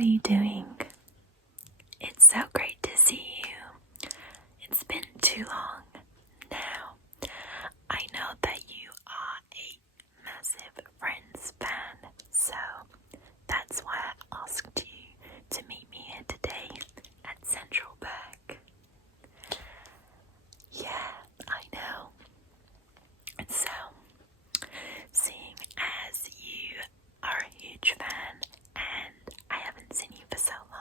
are you doing? It's so great to see you. It's been too long now. I know that you are a massive Friends fan, so that's why I asked you to meet me here today at Central Perk. Yeah, I know. So, seeing as you are a huge fan and I haven't seen you for so long,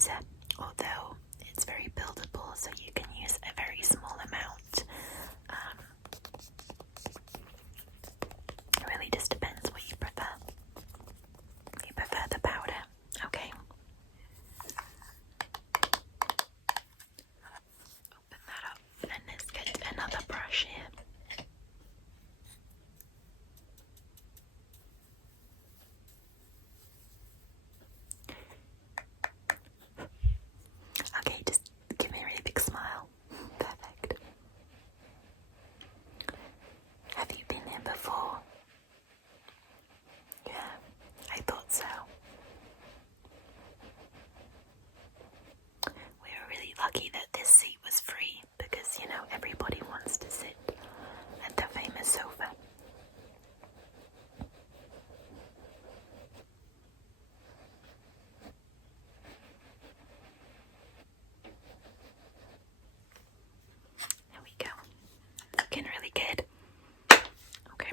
lighter, although it's very buildable, so you can use a very small amount. It really just depends what you prefer. You prefer the powder, okay? Open that up and let's get another brush here. Okay, just give me a really big smile. Perfect. Have you been here before? Yeah, I thought so. We were really lucky that this seat was free because, you know, everybody wants to sit at the famous sofa. There we go. Looking really good. Okay,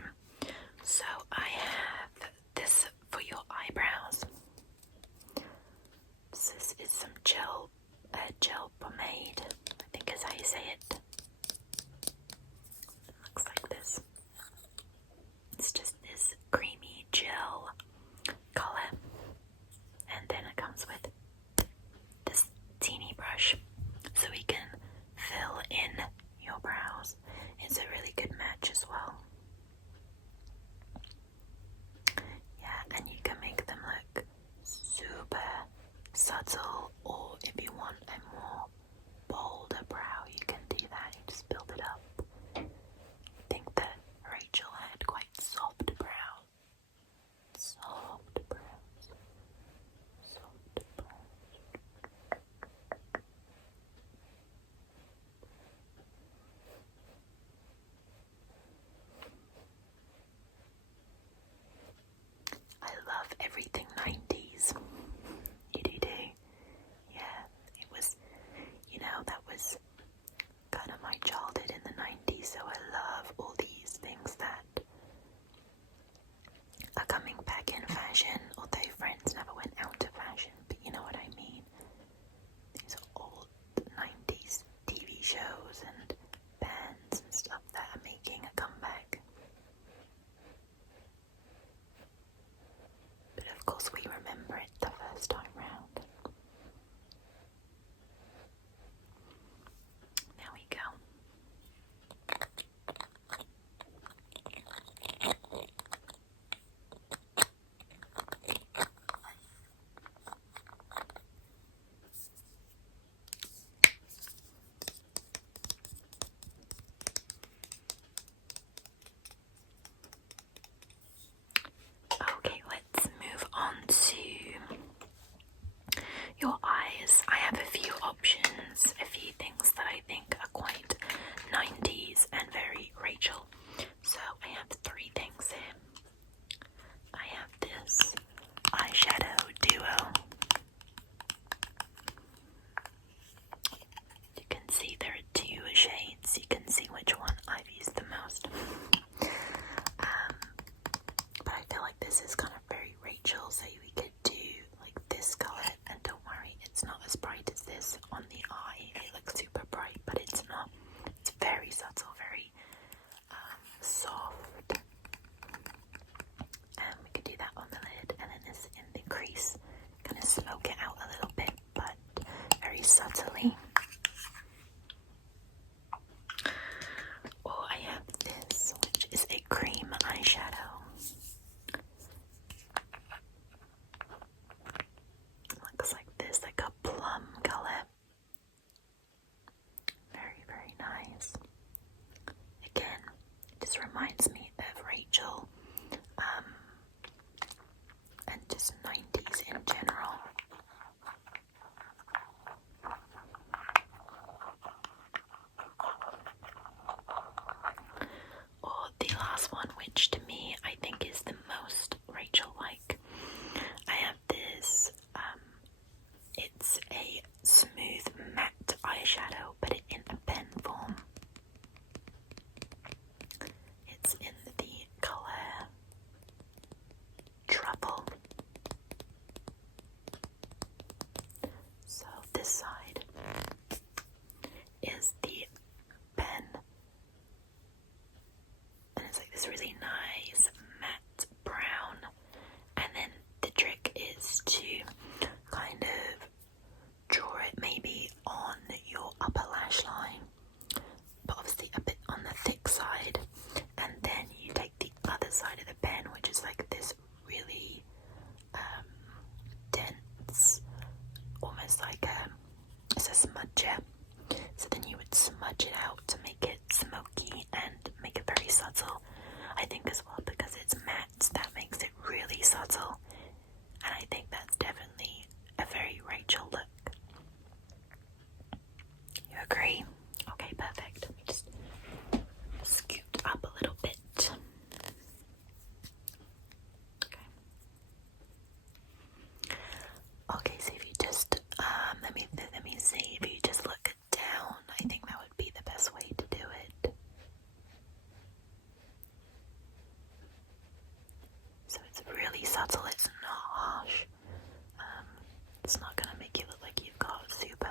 so I have this for your eyebrows. This is some gel pomade, I think is how you say it. It looks like this. It's just this creamy gel color, and then it comes with this teeny brush so we can fill in your brows. It's a really good match as well. Yeah, and you can make them look super subtle, or if you want a more bolder brow, you can do that. You just build it up. I think that Rachel had quite soft brows. Soft brows. Soft brows. I love everything 90s. You do? Yeah. this side is the pen, and it's like this really nice matte brown, and then the trick is to kind of draw it maybe on your upper lash line, but obviously a bit on the thick side, and then you take the other side of the pen, which is like this really dense, almost like it's a smudger, so then you would smudge it out to make it smoky and make it very subtle. I think as well, because it's matte, that makes it really subtle, and I think that's definitely a very Rachel look. You agree? Okay, perfect. Let me just scoot up a little bit. Okay, so if you just let me see, if you just look down, I think that would be the best way to do it. So it's really subtle, it's not harsh. It's not gonna make you look like you've got super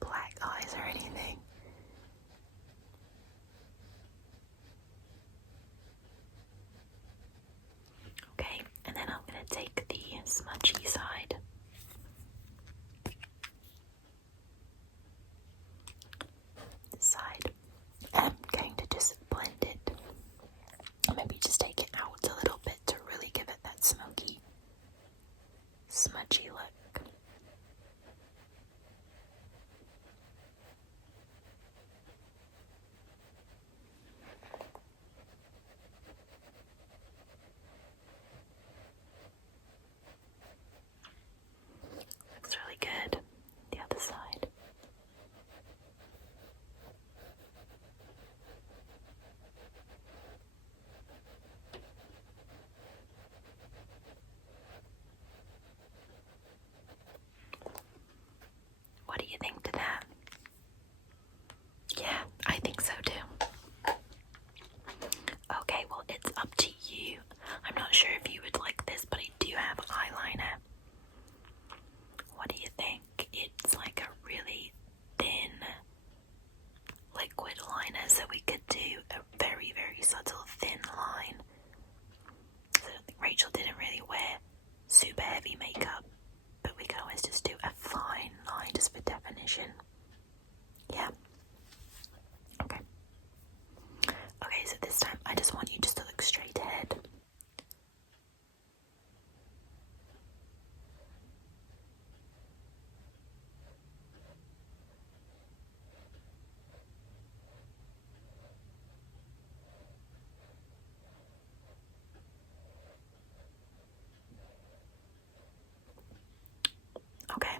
black eyes or anything. Okay, and then I'm gonna take the smudgy side. This side. And I'm going to just blend it. Maybe just take it out a little bit to really give it that smoky, smudgy look. Looks really good. The other side. What do you think to that? Yeah, I think so too. Okay, well, it's up to you. I'm not sure if you would like this, but I do have eyeliner. What do you think? It's like a really thin liquid liner, so we could do a very, very subtle thin line. So I don't think Rachel didn't really wear super heavy makeup, but we could always just do a fine line just for definition. Yeah. Okay. Okay, so this time I just want you just to look straight ahead. Okay.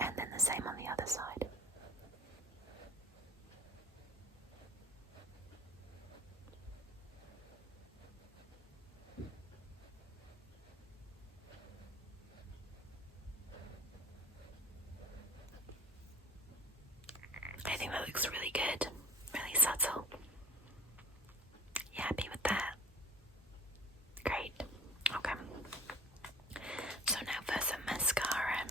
And then the same on the other side. I think that looks really good. Really subtle. You happy with that? Great. Okay. So now for some mascara.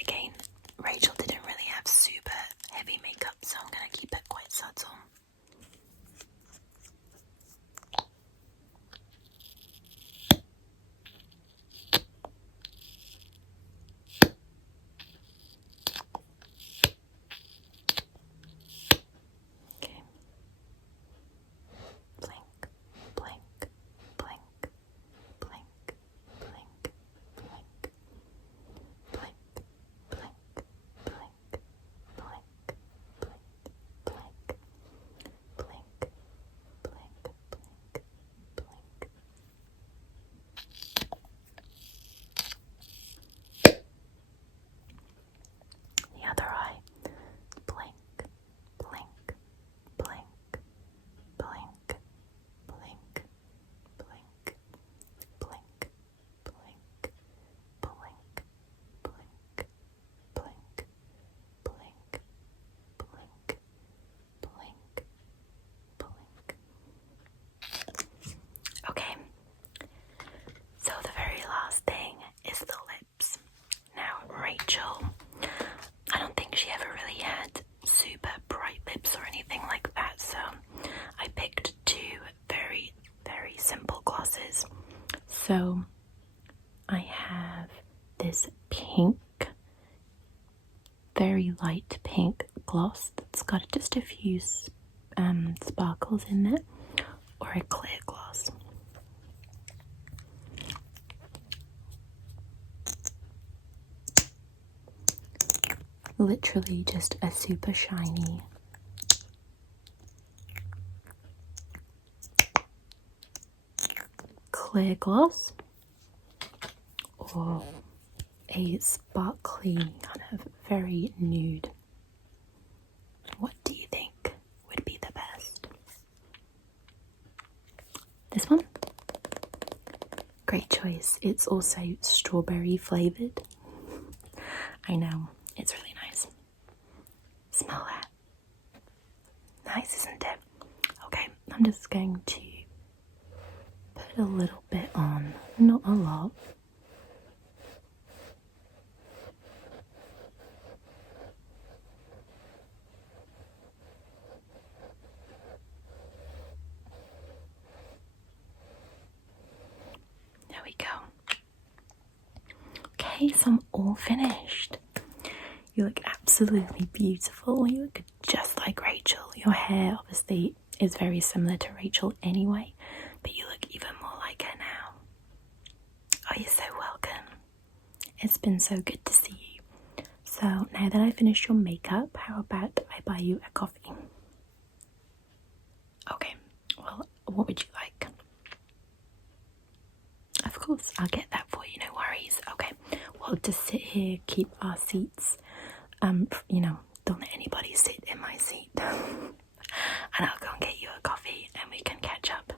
Again, Rachel didn't really have super heavy makeup, so I'm going to keep it quite subtle. So I have this pink, very light pink gloss that's got just a few sparkles in it, or a clear gloss. Literally just a super shiny clear gloss, or a sparkly kind of very nude. What do you think would be the best? This one? Great choice. It's also strawberry flavoured. I know, it's really nice. Smell that. Nice, isn't it? Okay, I'm just going to put a little bit on, not a lot. There we go. Okay, so I'm all finished. You look absolutely beautiful. You look just like Rachel. Your hair obviously is very similar to Rachel anyway, but you look even more like her now. Oh, you're so welcome. It's been so good to see you. So now that I finished your makeup, how about I buy you a coffee? Okay, well, what would you like? Of course, I'll get that for you, no worries. Okay, we'll just sit here, keep our seats. Don't let anybody sit in my seat. And I'll go and get you a coffee and we can catch up